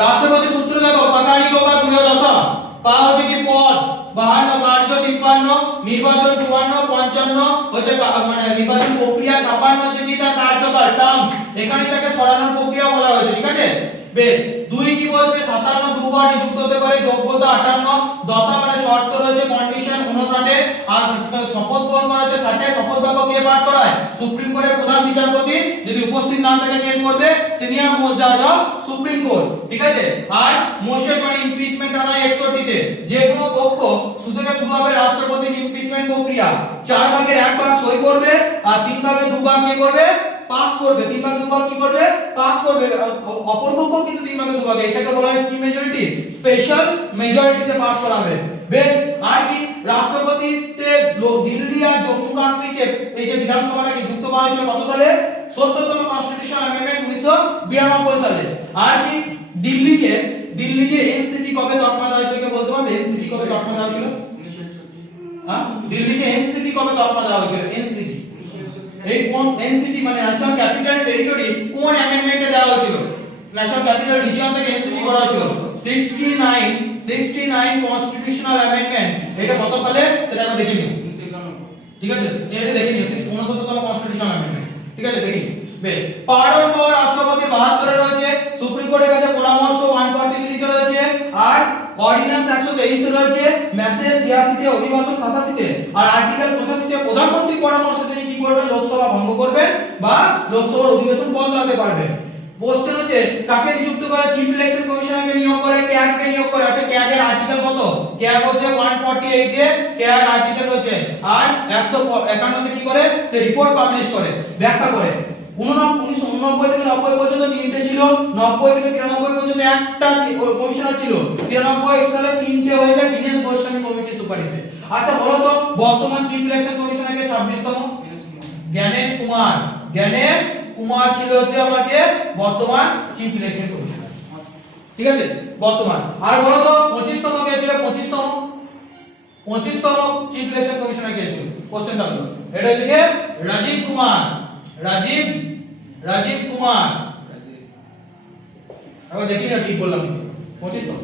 রাষ্ট্রপতি সূত্র পাতানি কোপা দুই দশা পা হচ্ছে কি পদ? বাহান্ন, কার্য তিপ্পান্ন, নির্বাচন চুয়ান্ন, পঞ্চান্ন, হচ্ছে মানে নির্বাচন প্রক্রিয়া ছাপান্ন হচ্ছে কি? তার কার্যকর টার্ম এখানে তাকে সরানোর প্রক্রিয়া বলা হয়েছে, ঠিক আছে? বেশ, দুই বলছে সাতান্ন, দুবার নিযুক্ত হতে পারে যোগ্যতা আটান্ন, দশা মানে শর্ত রয়েছে কন্ডিশন উনষাটে আর শপথ গ্রহণ করা হচ্ছে ষাটে, শপথ বাক্য কে পাঠ করায়? সুপ্রিম কোর্টের প্রধান বিচারপতি যদি উপস্থিত না থাকে, কে করবে? সিনিয়র মোস্ট জাজ অফ সুপ্রিম কোর্ট, ঠিক আছে? আর মোশন মানে ইমপিচমেন্ট আনা 61 তে যে কোনো পক্ষ সুযোগে শুরু হবে রাষ্ট্রপতির ইমপিচমেন্ট প্রক্রিয়া। চার ভাগের এক ভাগ সই করবে, আর তিন ভাগের দু ভাগ কে করবে? পাস করবে। তিন ভাগে দু ভাগ কি করবে? অপর পক্ষ কিন্তু তিন ভাগে দু ভাগে এটাকে বলা হয় কি মেজরিটি স্পেশাল মেজরিটিতে পাস করাবে বেশ আর কি? রাষ্ট্রপতিতে দিল্লি আর জম্মু কাশ্মীরকে এই যে বিধানসভাটাকে যুক্ত করা হয়েছিল কত সালে? 70তম কনস্টিটিউশন অ্যামেন্ডমেন্ট 1992 সালে। আর কি? দিল্লিকে দিল্লিকে এনসিটি কবে তকমা দেওয়া হয়েছিল? কে বলতে পারবে? এনসিটি কবে তকমা দেওয়া হয়েছিল হ্যাঁ? দিল্লিকে এনসিটি কবে তকমা দেওয়া হয়েছিল এনসিটি এই কোন এনসিটি মানে ন্যাশনাল ক্যাপিটাল টেরিটরি কোন অ্যামেন্ডমেন্টে ন্যাশনাল ক্যাপিটাল রিজিয়ন থেকে এনসিটি করা হয়েছিল 69 69 কনস্টিটিউশনাল অ্যামেন্ডমেন্ট এটা কত সালে? সেটা আমরা দেখে নিই ঠিক আছে? এটা দেখে নিই 69তম কনস্টিটিউশনাল অ্যামেন্ডমেন্ট ঠিক আছে? দেখি বেশ। পাওয়ার পাওয়ার রাষ্ট্রপতি 72 এ রয়েছে, সুপ্রিম কোর্টের কাছে পরামর্শ 143 তে রয়েছে, আর অর্ডিন্যান্স 123 এ রয়েছে, মেসেজ 86 তে অভিবাসন 87 তে আর আর্টিকেল 85 তে প্রধানমন্ত্রী পরামর্শ তিনি কি করবেন? লোকসভা ভঙ্গ করবেন বা লোকসভার অধিবেশন বদলাতে পারবেন। কোশ্চেন হচ্ছে, কাকে নিযুক্ত করে চিফ ইলেকশন কমিশনারকে নিয়োগ করে ক্যাগ কে নিয়োগ করে? আচ্ছা ক্যাগ এর আর্টিকেল কত? ক্যাগ হচ্ছে 148 এ ক্যাগ আর্টিকেল হচ্ছে? আর 151 তে কি করে? সে রিপোর্ট পাবলিশ করে, ব্যাখ্যা করে। 1989 থেকে 90 পর্যন্ত তিনটে ছিল 90 থেকে 93 পর্যন্ত একটা কমিশনার ছিল। 93 সালে তিনটে হয়ে যায় দীনেশ গোস্বামী কমিটি সুপারিশে। আচ্ছা বলো তো, বর্তমান চিফ ইলেকশন কমিশনারকে 26 তম জ্ঞানেশ কুমার। জ্ঞানেশ কুমার ছিল হচ্ছে আমাকে বর্তমান চিফ ইলেকশন কমিশনার ঠিক আছে? বর্তমান। আর বলো তো 25 তম কে ছিল? 25 তম 25 তম চিফ ইলেকশন কমিশনার কে ছিল? কোশ্চেনটা হলো এটা হচ্ছে কি? রাজীব কুমার। রাজীব রাজীব কুমার। এবার দেখি না ঠিক বললাম। কি 25 তম